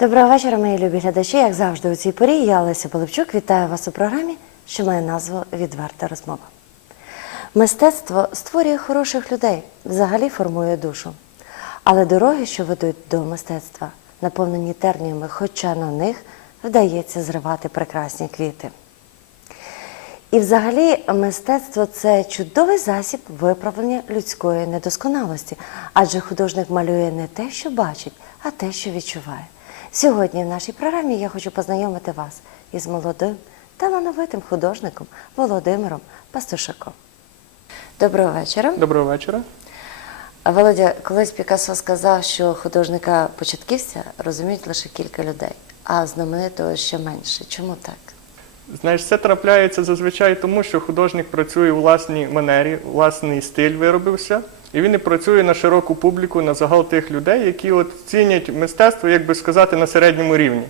Доброго вечора, мої любі глядачі. Як завжди, у цій порі я Олеся Полипчук вітаю вас у програмі, що має назву Відверта розмова. Мистецтво створює хороших людей, взагалі формує душу. Але дороги, що ведуть до мистецтва, наповнені терніями, хоча на них вдається зривати прекрасні квіти. І взагалі мистецтво це чудовий засіб виправлення людської недосконалості, адже художник малює не те, що бачить, а те, що відчуває. Сьогодні в нашій програмі я хочу познайомити вас із молодим талановитим художником Володимиром Пастушаком. Доброго вечора. Доброго вечора. Володя, колись Пікассо сказав, що художника початківця розуміють лише кілька людей, а знаменитого ще менше. Чому так? Знаєш, це трапляється зазвичай тому, що художник працює у власній манері, власний стиль виробився, і він і працює на широку публіку, на загал тих людей, які от цінять мистецтво, як би сказати, на середньому рівні.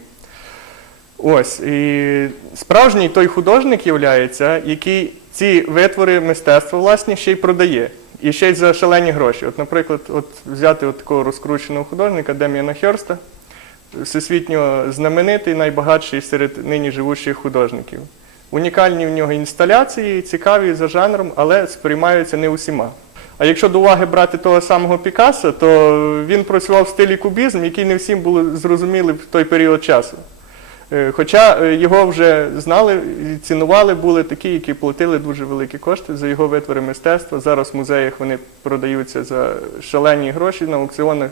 Ось, і справжній той художник являється, який ці витвори мистецтва власні ще й продає. І ще й за шалені гроші. От, наприклад, от взяти от такого розкрученого художника Дем'яна Хьорста, всесвітньо знаменитий, найбагатший серед нині живучих художників. Унікальні в нього інсталяції, цікаві за жанром, але сприймаються не усіма. А якщо до уваги брати того самого Пікассо, то він працював в стилі кубізм, який не всім було зрозумілий в той період часу. Е, Хоча е, його вже знали цінували, були такі, які платили дуже великі кошти за його витвори мистецтва. Зараз в музеях вони продаються за шалені гроші, на аукціонах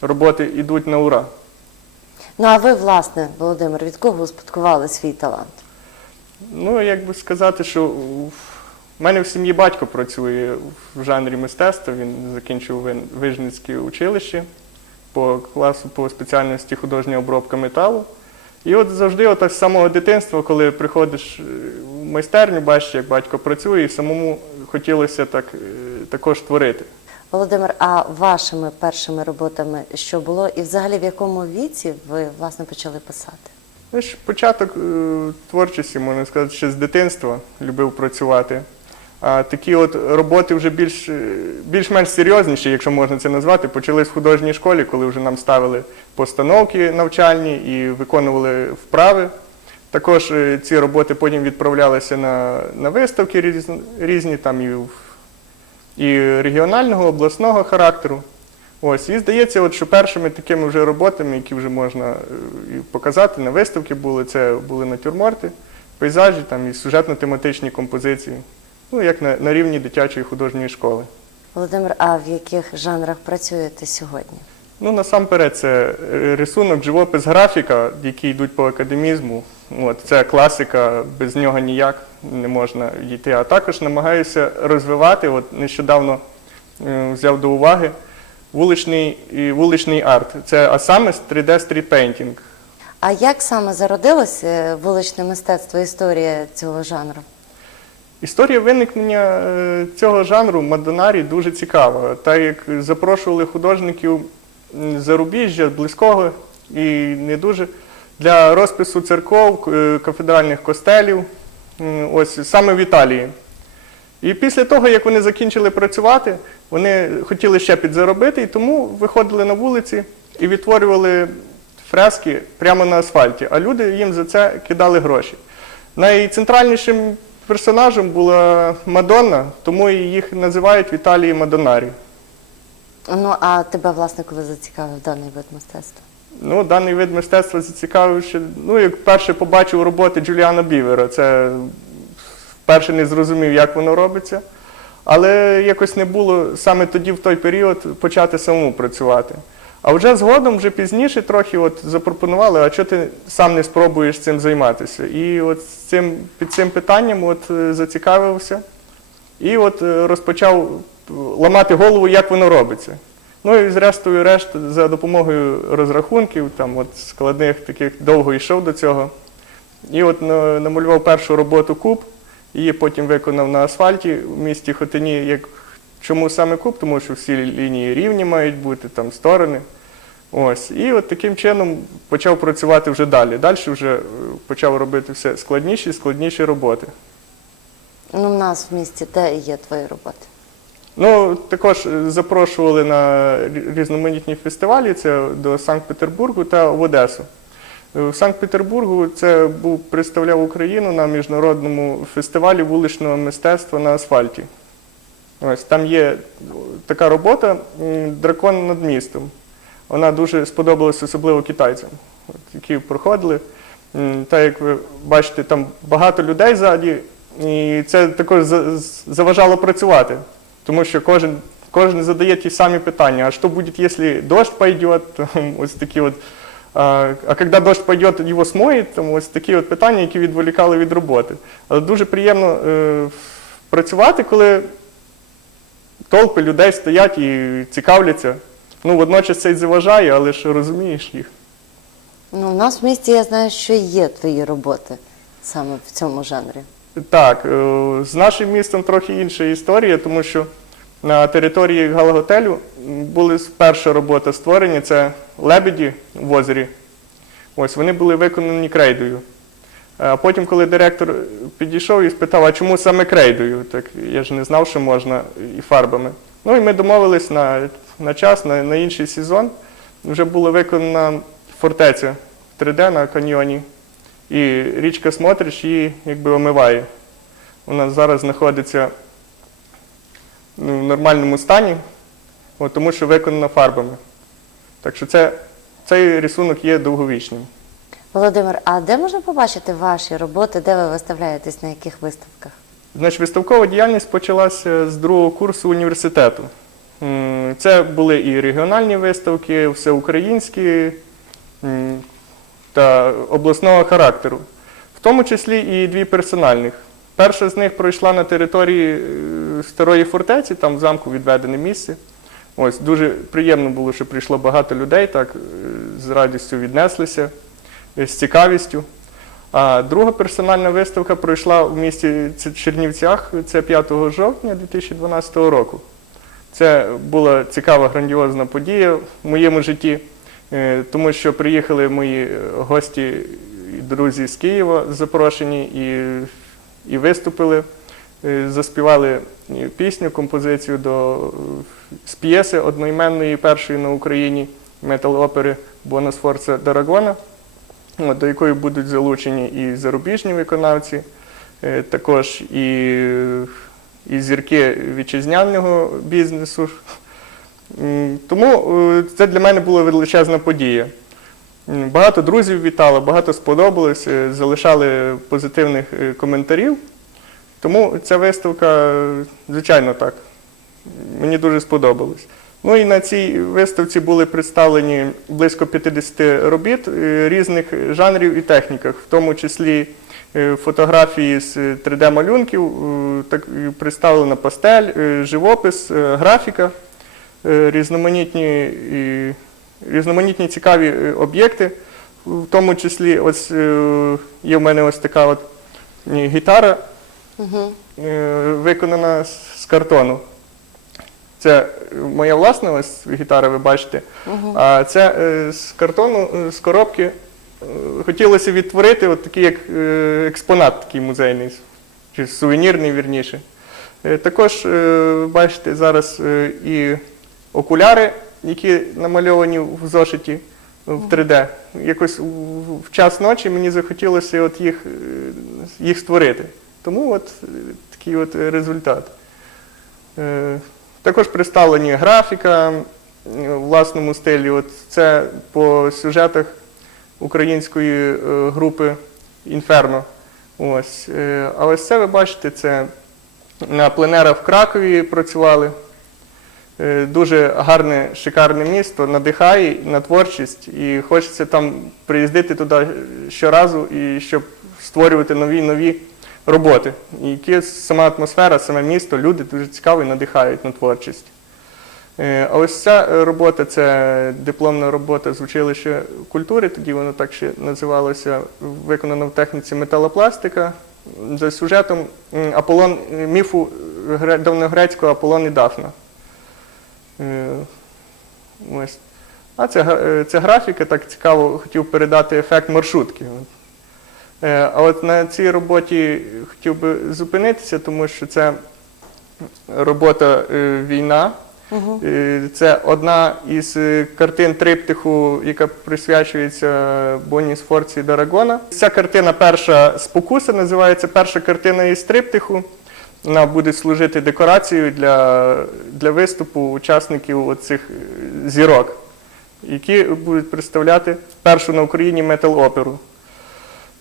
роботи йдуть на ура. Ну а ви, власне, Володимир, від кого успадкували свій талант? Ну, як би сказати, що в мене в сім'ї батько працює в жанрі мистецтва. Він закінчив Вижницьке училище по класу по спеціальності художня обробка металу. І от завжди, от з самого дитинства, коли приходиш е, в майстерню, бачиш, як батько працює, і самому хотілося так, е, також творити. Володимир, а вашими першими роботами що було, і взагалі в якому віці ви власне почали писати? Початок е, творчості, можна сказати, ще з дитинства любив працювати. А такі от роботи вже більш, більш-менш серйозніші, якщо можна це назвати, почались в художній школі, коли вже нам ставили постановки навчальні і виконували вправи. Також е, ці роботи потім відправлялися на, на виставки різні, різні там і, і регіонального, обласного характеру. Ось, і здається, от, що першими такими вже роботами, які вже можна е, показати на виставки були, це були натюрморти, пейзажі там, і сюжетно-тематичні композиції, ну, як на, на рівні дитячої художньої школи. Володимир, а в яких жанрах працюєте сьогодні? Ну, насамперед, це рисунок, живопис, графіка, які йдуть по академізму. От, це класика, без нього ніяк не можна дійти. А також намагаюся розвивати. От нещодавно е, взяв до уваги вуличний, і вуличний арт. Це а саме 3D стрітпейнтінг. А як саме зародилось е, вуличне мистецтво, історія цього жанру? Історія виникнення е, цього жанру Мадонарі дуже цікава. Так як запрошували художників зарубіжжя, близького і не дуже для розпису церков, е, кафедральних костелів, ось саме в Італії. І після того, як вони закінчили працювати, вони хотіли ще підзаробити, і тому виходили на вулиці і відтворювали фрески прямо на асфальті, а люди їм за це кидали гроші. Найцентральнішим персонажем була Мадонна, тому їх називають в Італії Мадонарі. Ну а тебе, власне, коли зацікавив даний вид мистецтва? Ну, даний вид мистецтва зацікавив ще. Ну, як перше побачив роботи Джуліана Бівера, це вперше не зрозумів, як воно робиться. Але якось не було саме тоді, в той період, почати самому працювати. А вже згодом, вже пізніше, трохи от запропонували, а чого ти сам не спробуєш цим займатися? І от цим, під цим питанням от, е, зацікавився і от е, розпочав е, ламати голову, як воно робиться. Ну і зрештою, решт за допомогою розрахунків, там от складних таких довго йшов до цього. І от на- намалював першу роботу куб, її потім виконав на асфальті в місті Хотині. Як, чому саме куб? Тому що всі лінії рівні мають бути, там сторони. Ось. І от таким чином почав працювати вже далі. Далі вже е, почав робити все складніші і складніші роботи. Ну, в нас в місті де є твої роботи? Ну, також е, запрошували на різноманітні фестивалі, це до Санкт-Петербургу та в Одесу. Е, В Санкт-Петербургу це був представляв Україну на міжнародному фестивалі вуличного мистецтва на асфальті. Ось там є така робота Дракон над містом. Вона дуже сподобалась особливо китайцям, які проходили. М, Та як ви бачите, там багато людей ззаді, і це також заважало працювати. Тому що кожен, кожен задає ті самі питання. А що буде, якщо дощ пойде? Ось такі от. А, а коли дощ пойде, його смоє, там ось такі от питання, які відволікали від роботи. Але дуже приємно е, працювати, коли толпи людей стоять і цікавляться. Ну, водночас це й заважає, але ж розумієш їх. Ну, в нас в місті я знаю, що є твої роботи саме в цьому жанрі. Так, е, з нашим містом трохи інша історія, тому що на території Галготелю були перша робота створені, це лебеді в озері. Ось вони були виконані крейдою. А потім, коли директор підійшов і спитав, а чому саме крейдою? Так я ж не знав, що можна і фарбами. Ну і ми домовились на, на час, на, на інший сезон. Вже була виконана фортеця 3D на каньйоні. І річка Смотрич її якби омиває. Вона зараз знаходиться ну, в нормальному стані, тому що виконана фарбами. Так що це, цей рисунок є довговічним. Володимир, а де можна побачити ваші роботи, де ви виставляєтесь, на яких виставках? Значить, виставкова діяльність почалася з другого курсу університету. Це були і регіональні виставки, всеукраїнські та обласного характеру, в тому числі і дві персональних. Перша з них пройшла на території е, старої фортеці, там в замку відведене місце. Ось дуже приємно було, що прийшло багато людей, так е, з радістю віднеслися, з цікавістю. А друга персональна виставка пройшла у місті Чернівцях, це 5 жовтня 2012 року. Це була цікава грандіозна подія в моєму житті, е, тому що приїхали мої е, гості і друзі з Києва запрошені і, і виступили, е, заспівали е, пісню, композицію до, е, з п'єси одноіменної першої на Україні метал-опери Буона Сфорца Дарагона до якої будуть залучені і зарубіжні виконавці, е, також і, і зірки вітчизняного бізнесу. Тому е, це для мене була величезна подія. Багато друзів вітало, багато сподобалось, е, залишали позитивних коментарів. Тому ця виставка, звичайно, так. Мені дуже сподобалось. Ну і на цій виставці були представлені близько 50 робіт е, різних жанрів і техніках, в тому числі е, фотографії з 3D-малюнків, е, представлена пастель, живопис, графіка, різноманітні, різноманітні цікаві об'єкти. В тому числі ось є в мене ось така от гітара, Угу. виконана з картону. Це моя власна ось гітара, ви бачите. А це е, з картону, е, з коробки. е, Хотілося відтворити от такий як е, експонат такий музейний, чи сувенірний, вірніше. Е, Також е, бачите зараз е, і окуляри, які намальовані в зошиті в 3D. Якось в- час ночі мені захотілося от їх, е, їх створити. Тому от е, такий от результат. Також представлені графіка в власному стилі. От це по сюжетах української е, групи Інферно. Ось. Е, А ось це ви бачите, це на пленерах в Кракові працювали. Е, Дуже гарне, шикарне місто, надихає на творчість і хочеться там приїздити туди щоразу, і щоб створювати нові нові роботи. Які сама атмосфера, саме місто, люди дуже цікаві, надихають на творчість. Е, А ось ця е, робота це дипломна робота з училища культури, тоді воно так ще називалося, виконана в техніці металопластика за сюжетом Аполлон, е, міфу гре- давньогрецького Аполлон і Дафна. Ось. А е, це графіка, так цікаво, хотів передати ефект маршрутки. Е, А от на цій роботі хотів би зупинитися, тому що це робота е, війна. Е, Це одна із картин триптиху, яка присвячується Бонні Сфорці Дарагона. Ця картина перша спокуса, називається перша картина із триптиху. Вона буде служити декорацією для, для виступу учасників оцих е, зірок, які будуть представляти першу на Україні метал-оперу.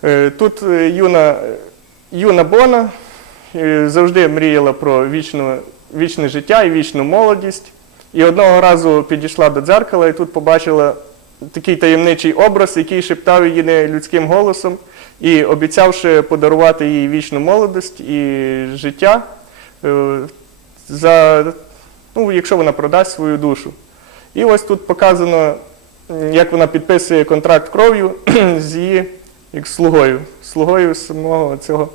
Е, Тут е, юна, юна Бона е, завжди мріяла про вічну, вічне життя і вічну молодість. І одного разу підійшла до дзеркала і тут побачила такий таємничий образ, який шептав її не людським голосом і обіцявши подарувати їй вічну молодість і життя, за, ну, якщо вона продасть свою душу. І ось тут показано, як вона підписує контракт кров'ю з її як слугою, слугою самого цього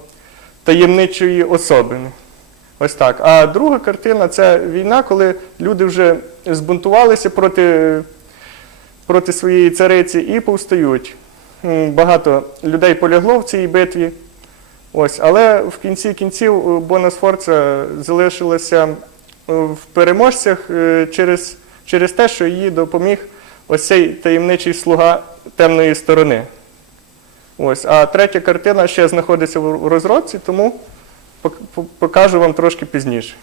таємничої особи. Ось так. А друга картина це війна, коли люди вже збунтувалися проти, проти своєї цариці і повстають. Багато людей полягло в цій битві. Ось, але в кінці кінців Бона Сфорца залишилася в переможцях е, через, через те, що їй допоміг ось цей таємничий слуга темної сторони. Ось, а третя картина ще знаходиться в розробці, тому пок- пок- покажу вам трошки пізніше.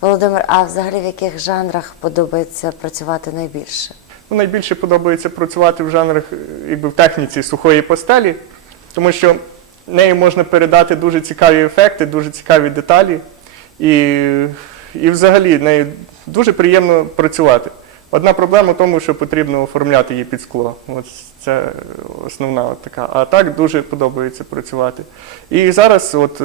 Володимир, а взагалі в яких жанрах подобається працювати найбільше? Ну, найбільше подобається працювати в жанрах е, якби, в техніці сухої постелі, тому що нею можна передати дуже цікаві ефекти, дуже цікаві деталі. І, і взагалі нею дуже приємно працювати. Одна проблема в тому, що потрібно оформляти її під скло. От це основна от така. А так дуже подобається працювати. І зараз от, е,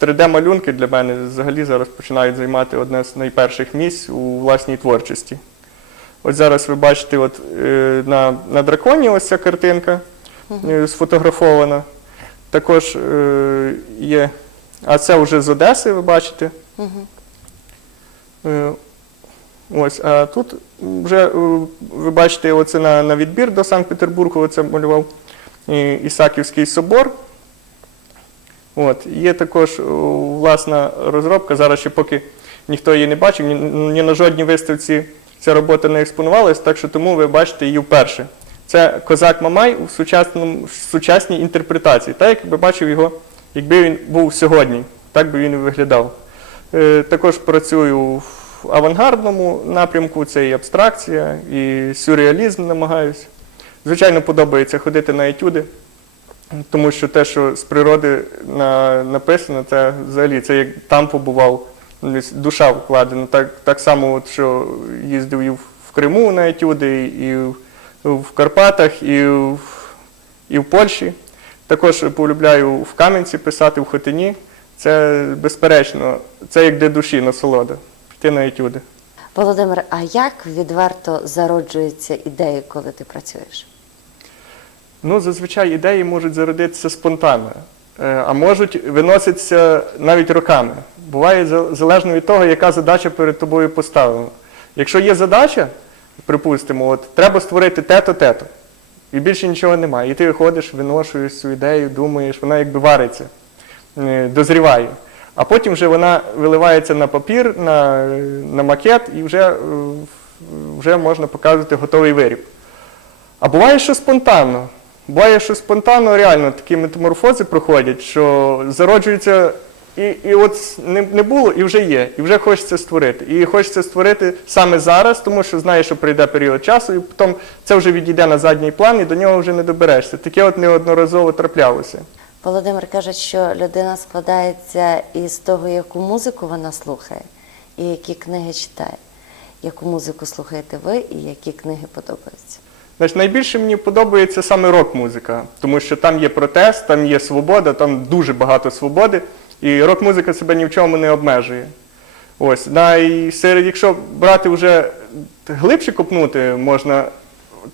3D-малюнки для мене взагалі зараз починають займати одне з найперших місць у власній творчості. От зараз ви бачите, от, е, на, на драконі ось ця картинка е, сфотографована. Також е, є. А це вже з Одеси, ви бачите. Е, ось, а тут вже е, ви бачите, оце на, на відбір до Санкт-Петербургу, оце малював е, Ісаківський собор. От, є також власна розробка. Зараз ще поки ніхто її не бачив, ні, ні на жодній виставці ця робота не експонувалась, так що тому ви бачите її вперше. Це козак Мамай у сучасному, сучасній інтерпретації. Так, як би бачив його, якби він був сьогодні, так би він і виглядав. Е, також працюю в авангардному напрямку, це і абстракція, і сюрреалізм намагаюся. Звичайно, подобається ходити на етюди. Тому що те, що з природи на, написано, це взагалі це як там побував, душа вкладена. Так, так само, от, що їздив і в в Криму на етюди, і в, в Карпатах, і в, і в Польщі. Також полюбляю в Кам'янці писати в Хотині. Це безперечно, це як для душі насолода. Піти на етюди. Володимир, а як відверто зароджується ідея, коли ти працюєш? Ну, зазвичай ідеї можуть зародитися спонтанно, е, а можуть виноситися навіть роками. Буває залежно від того, яка задача перед тобою поставлена. Якщо є задача, припустимо, от треба створити те-то, те-то, і більше нічого немає. І ти ходиш, виношуєш цю ідею, думаєш, вона якби вариться, е, дозріває. А потім вже вона виливається на папір, на, на макет, і вже, е, вже можна показувати готовий виріб. А буває, що спонтанно. Буває, що спонтанно реально такі метаморфози проходять, що зароджується, і, і от не, не було, і вже є, і вже хочеться створити. І хочеться створити саме зараз, тому що знаєш, що прийде період часу, і потім це вже відійде на задній план, і до нього вже не доберешся. Таке от неодноразово траплялося. Володимир каже, що людина складається із того, яку музику вона слухає, і які книги читає. Яку музику слухаєте ви і які книги подобаються? Значить, найбільше мені подобається саме рок-музика, тому що там є протест, там є свобода, там дуже багато свободи, і рок-музика себе ні в чому не обмежує. Ось, да, і серед, якщо брати вже глибше копнути, можна,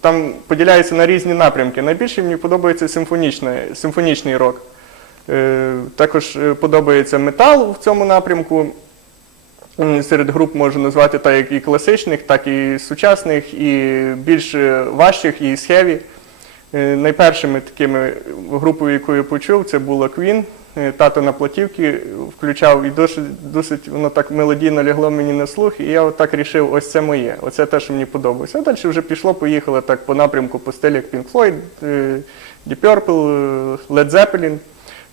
там поділяється на різні напрямки. Найбільше мені подобається симфонічний, симфонічний рок. Е, також е, подобається метал в цьому напрямку. Серед груп можу назвати так і класичних, так і сучасних, і більш е, важчих, і схеві. Е, Найпершими такими групою, яку я почув, це була Queen. Е, Тато на платівки включав і досить, досить воно так мелодійно лягло мені на слух, і я отак рішив, ось це моє, оце те, що мені подобається. А далі вже пішло, поїхало так по напрямку, по стилі, як Pink Floyd, е, Deep Purple, е, Led Zeppelin.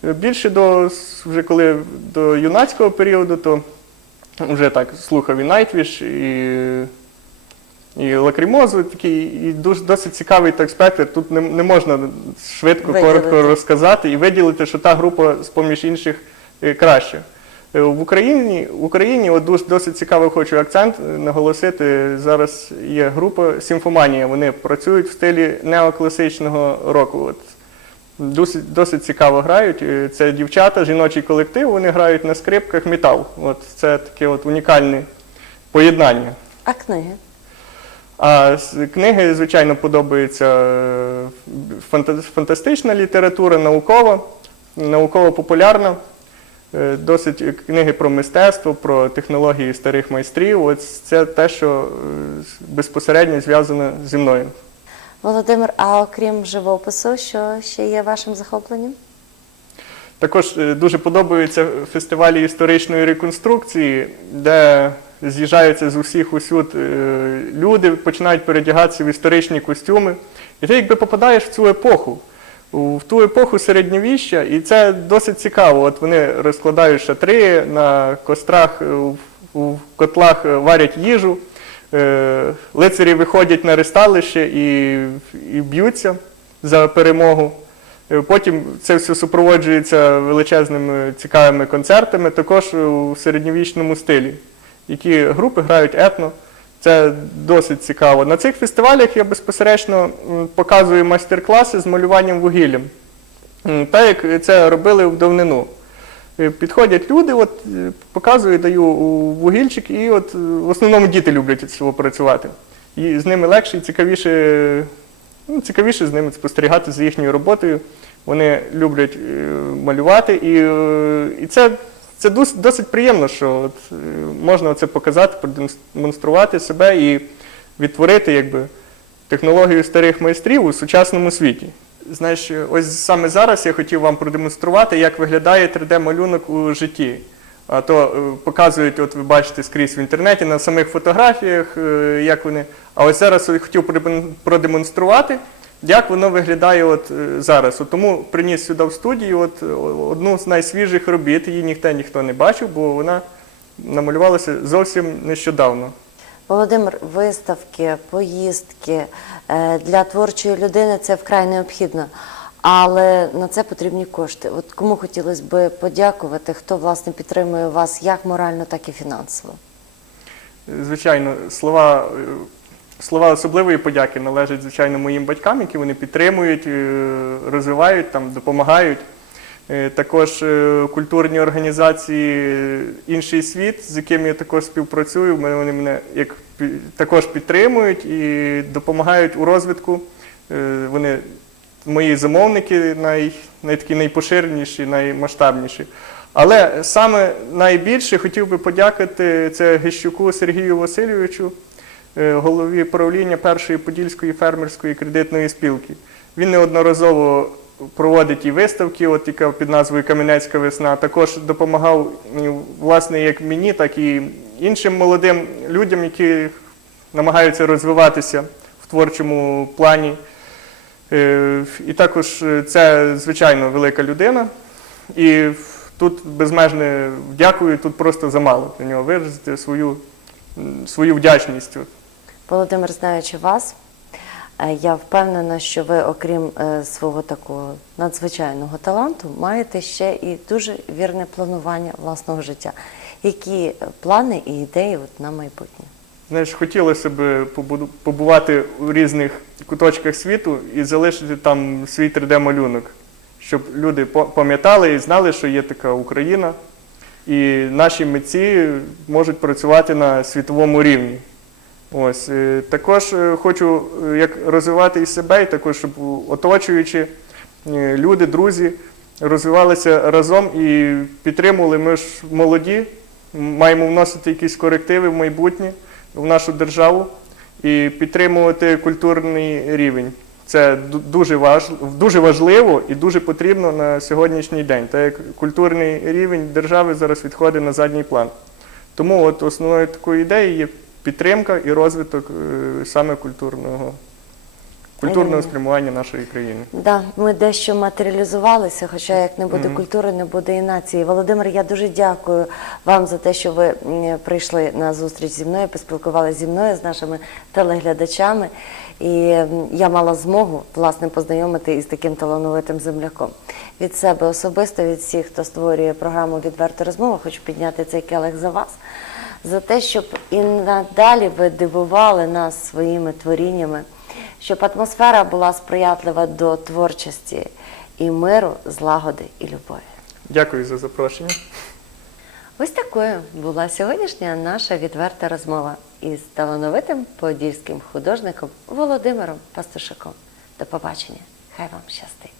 Більше до вже коли до юнацького періоду, то вже так слухав і Nightwish, і і лакрімозу такий, і дуже досить цікавий так спектр. Тут не, не можна швидко, Виділити. коротко розказати і виділити, що та група з поміж інших е, краща. Е, В Україні, в Україні от дос- досить цікавий хочу акцент е, наголосити. Зараз є група Симфоманія. Вони працюють в стилі неокласичного року. От. Досить, досить цікаво грають. Е, Це дівчата, жіночий колектив, вони грають на скрипках метал. От це таке от унікальне поєднання. А книги? А книги, звичайно, подобається е, фантастична література, наукова, науково-популярна. Е, Досить книги про мистецтво, про технології старих майстрів. Ось це те, що е, безпосередньо зв'язано зі мною. Володимир, а окрім живопису, що ще є вашим захопленням? Також дуже подобаються фестивалі історичної реконструкції, де з'їжджаються з усіх усюд е, люди, починають передягатися в історичні костюми. І ти якби попадаєш в цю епоху, в ту епоху середньовіща, і це досить цікаво. От вони розкладають шатри на кострах, е, в- котлах е, варять їжу. Лицарі виходять на ресталище і, і б'ються за перемогу. Потім це все супроводжується величезними цікавими концертами, також у середньовічному стилі, які групи грають етно. Це досить цікаво. На цих фестивалях я безпосередньо показую майстер-класи з малюванням вугіллям. Так як це робили в давнину. Е, Підходять люди, от, е, показую, даю вугільчик, і от, е, в основному діти люблять від цього працювати. І з ними легше і цікавіше, ну, цікавіше з ними спостерігати за їхньою роботою. Вони люблять малювати, і, і це, це досить, приємно, що от, е, можна це показати, продемонструвати себе і відтворити якби, технологію старих майстрів у сучасному світі. Знаєш, ось саме зараз я хотів вам продемонструвати, як виглядає 3D-малюнок у житті. А то е, показують, от ви бачите скрізь в інтернеті на самих фотографіях, е, як вони. А ось зараз я хотів продемон- продемонструвати, як воно виглядає от е, зараз. От тому приніс сюди в студію от, е, одну з найсвіжих робіт. Її ніхто ніхто не бачив, бо вона намалювалася зовсім нещодавно. Володимир, виставки, поїздки е, для творчої людини це вкрай необхідно, але на це потрібні кошти. От кому хотілося б подякувати, хто власне підтримує вас як морально, так і фінансово. Звичайно, слова, слова особливої подяки належать, звичайно, моїм батькам, які вони підтримують, е, розвивають, там, допомагають. Е, Також е, культурні організації Інший світ, з якими я також співпрацюю, вони мене як також підтримують і допомагають у розвитку. Вони мої замовники най, най, такі найпоширеніші, наймасштабніші. Але саме найбільше хотів би подякувати це Гещуку Сергію Васильовичу, голові правління першої подільської фермерської кредитної спілки. Він неодноразово проводить і виставки, от яка під назвою Кам'янецька весна. Також допомагав власне як мені, так і іншим молодим людям, які намагаються розвиватися в творчому плані. Е, І також е, це, звичайно, велика людина. І тут безмежне дякую, тут просто замало для нього виразити свою, свою вдячність. Володимир, знаючи вас, е, я впевнена, що ви, окрім е, свого такого надзвичайного таланту, маєте ще і дуже вірне планування власного життя. Які е, плани і ідеї от на майбутнє? Знаєш, хотілося б побувати у різних куточках світу і залишити там свій 3D-малюнок, щоб люди пам'ятали і знали, що є така Україна. і наші митці можуть працювати на світовому рівні. Ось е, також е, хочу е, як розвивати і себе, і також щоб оточуючи е, люди, друзі розвивалися разом і підтримували. Ми ж молоді, маємо вносити якісь корективи в майбутнє в нашу державу і підтримувати культурний рівень. Це дуже важ, дуже важливо і дуже потрібно на сьогоднішній день, так як культурний рівень держави зараз відходить на задній план. Тому от основною такою ідеєю є підтримка і розвиток е, саме культурного, культурного спрямування нашої країни. Да, ми дещо матеріалізувалися, хоча як не буде культури, не буде і нації. Володимир, я дуже дякую вам за те, що ви прийшли на зустріч зі мною, поспілкувалися зі мною, з нашими телеглядачами. І я мала змогу власне познайомити із таким талановитим земляком. Від себе особисто, від всіх, хто створює програму Відверта розмова, хочу підняти цей келих за вас. За те, щоб і надалі ви дивували нас своїми творіннями, щоб атмосфера була сприятлива до творчості і миру, злагоди і любові. Дякую за запрошення. Ось такою була сьогоднішня наша відверта розмова із талановитим подільським художником Володимиром Пастушаком. До побачення. Хай вам щастить.